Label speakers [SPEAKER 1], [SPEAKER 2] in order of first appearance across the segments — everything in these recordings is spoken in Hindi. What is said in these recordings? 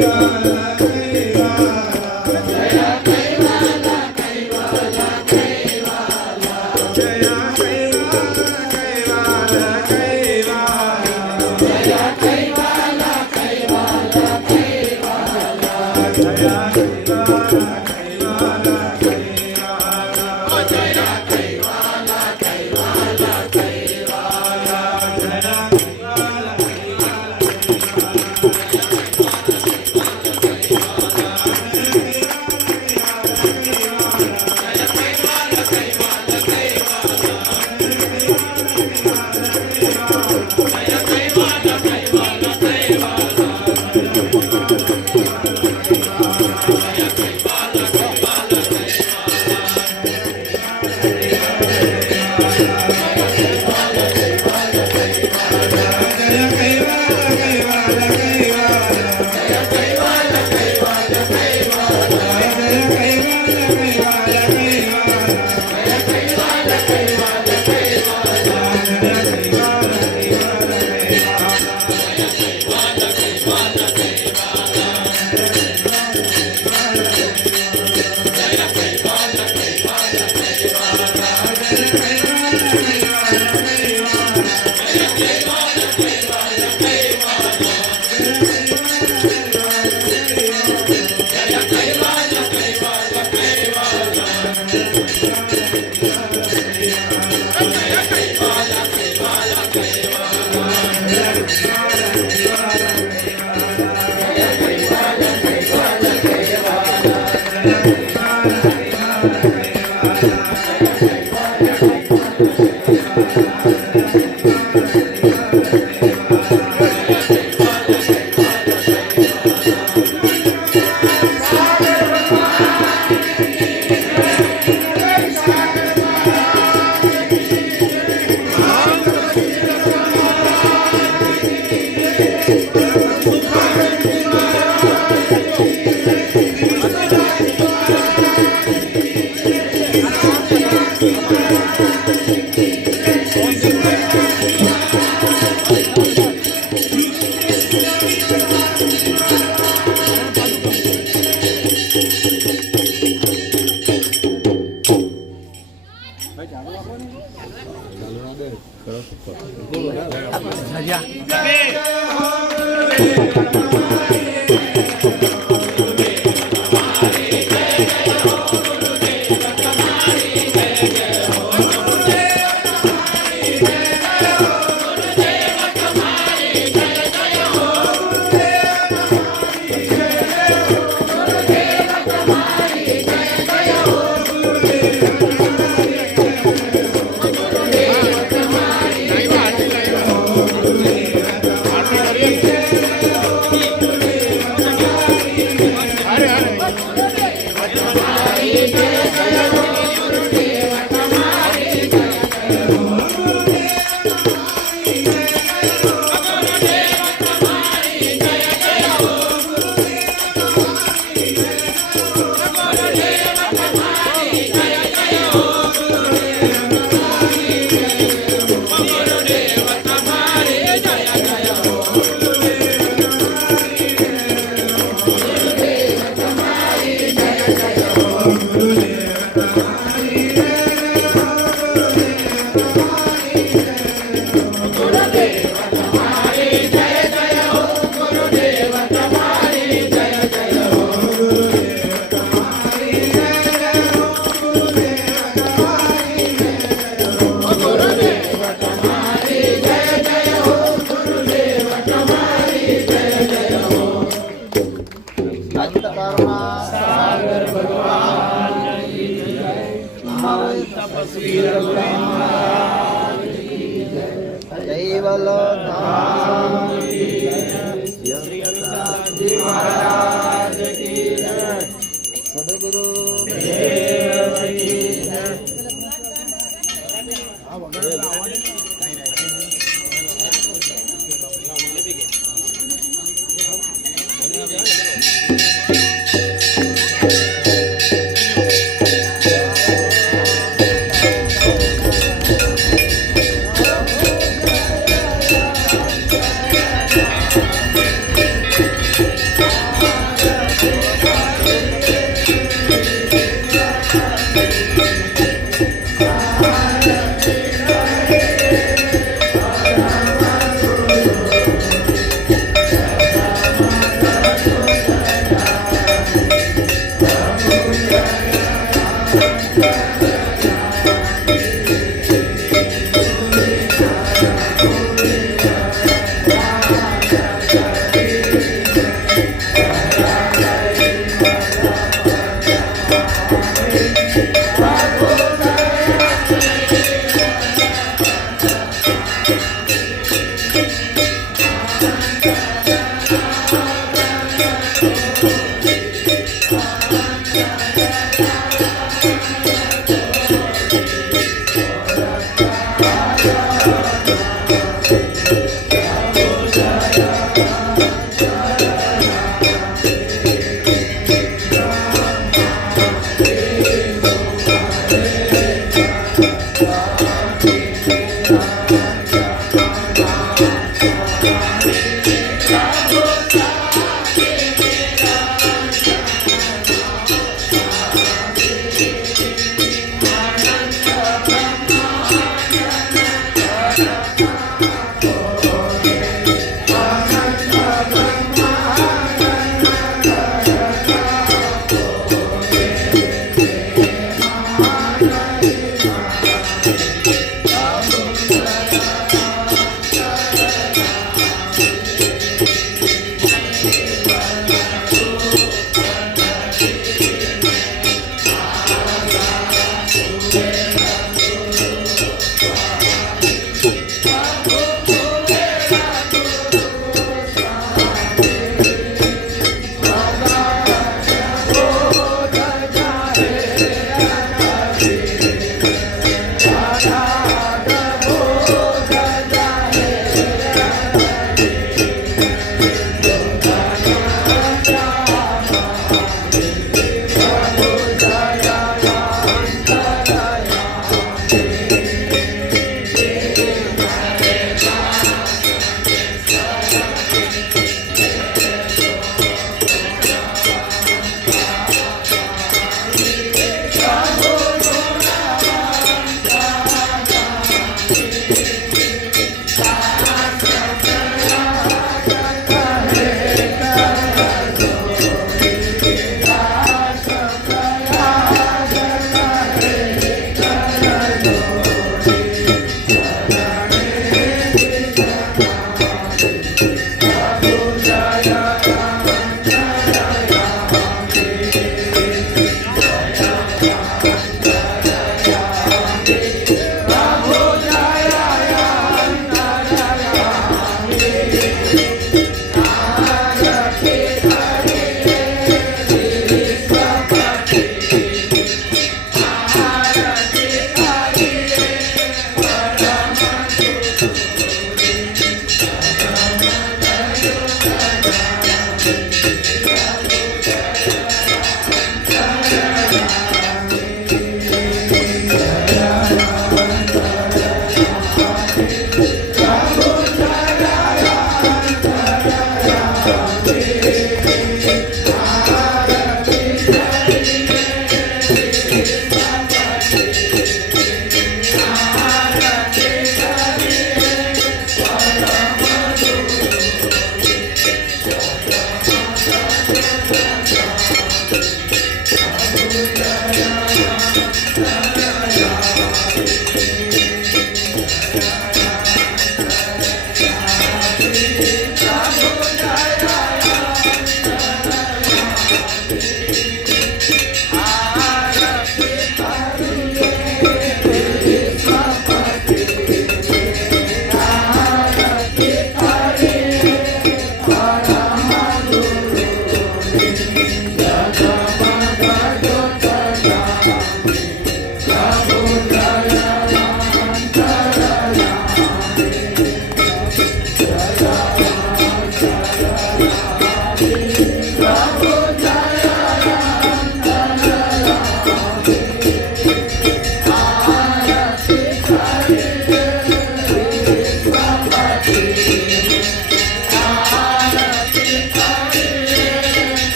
[SPEAKER 1] Hare tum, tum, tum, tum, tum. महाराज की सद्गुरु.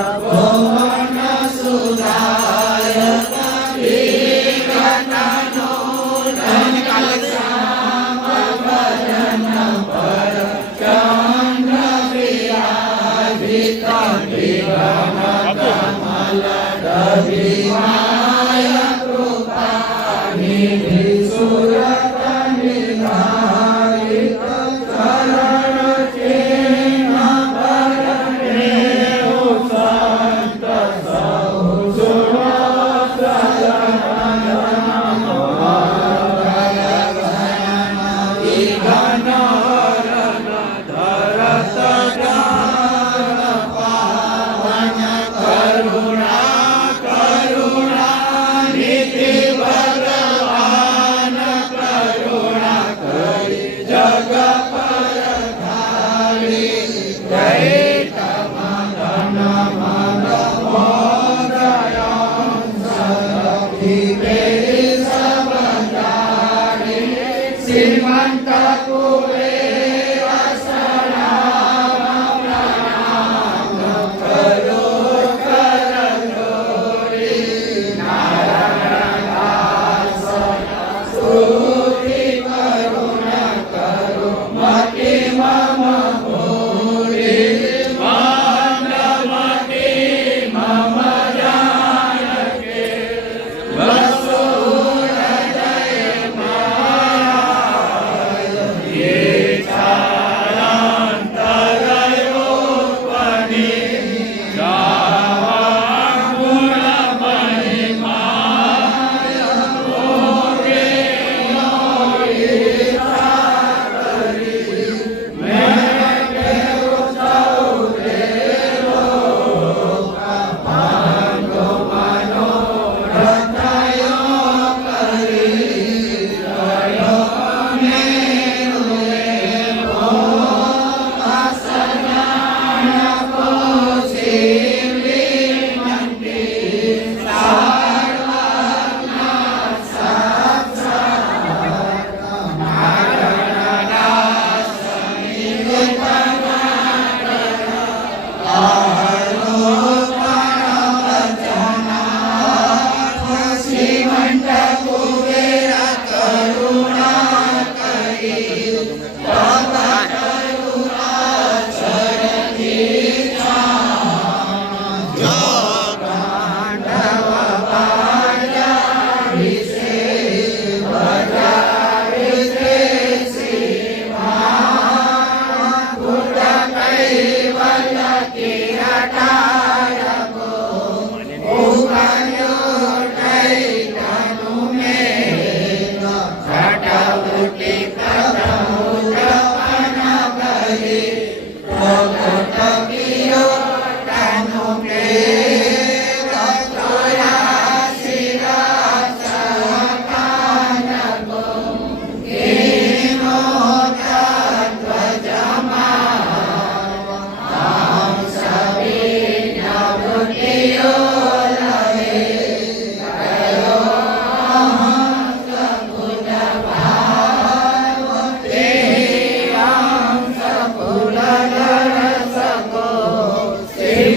[SPEAKER 1] Bravo.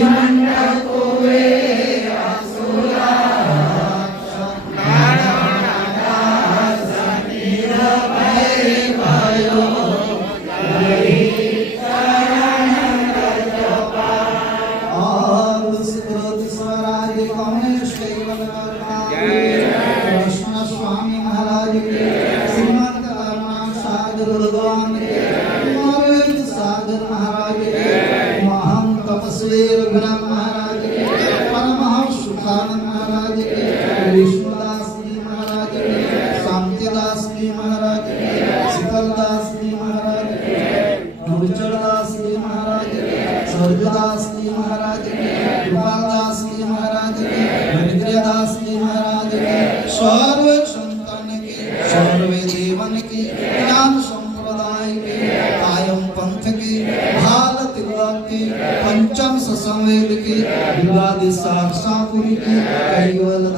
[SPEAKER 1] Amen. सर्वदास की महाराज की गोपाल दास की महाराज की हरिग्रदास की महाराज की सर्व संतन की सर्व जीवन की, ज्ञान संप्रदाय की, कायम पंथ की, भाल तिलक की, पंचम ससंवेद की विवादी साक्षापुरी की, कैवल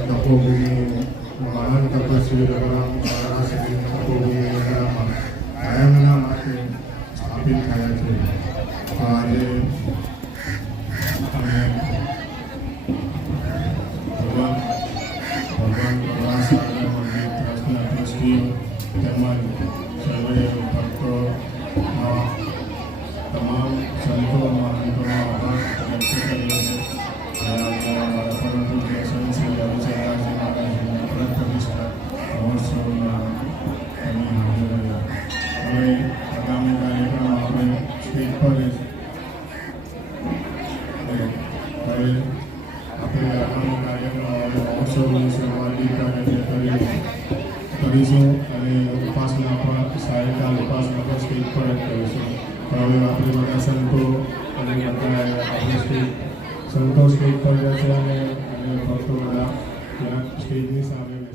[SPEAKER 1] ತಪ್ಪೋಗುವುದೇನು ಮಹಾನ್ ತಪಸ್ವಿಗಳ ಮಹಾರಾಶಿ ತಪ್ಪೋಗುವುದೇ ನಮ್ಮ ಆಯಾಮನ ಮಾತೆ ಸ್ಥಾಪಿತ ಆಯಿತು ಆದರೆ આગામી કાર્યક્રમ હવે મહોત્સવની શરૂઆતી કાર્ય કરી કરીશું અને ઉપાસના પર સાયકાલ ઉપાસના પર સ્ટેજ પર કરીશું આપણે બધા સંતો અને બધા આપણે સ્ટેજ સંતો સ્ટેજ પર જશે અને ભક્તો બધા સ્ટેજની સામે